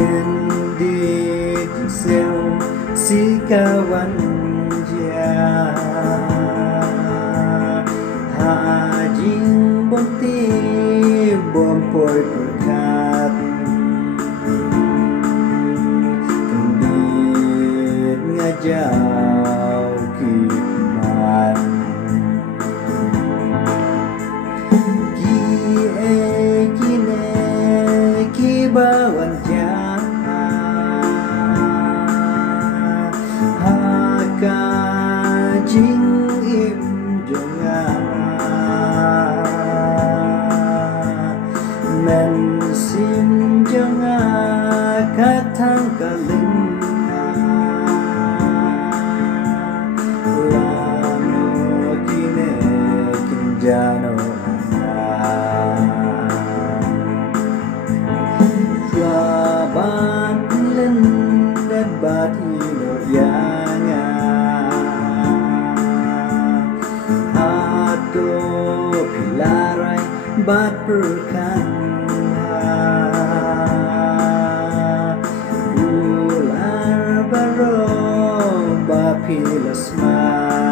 Hindi sel sikawan dia hajing bonti bom poi berkat tembit ngajau kiman bawan haka jing im jonga men sim jonga katang kaling lano kine kinjano batino yanga ato pilaray bat perkan ular baro bapilas ma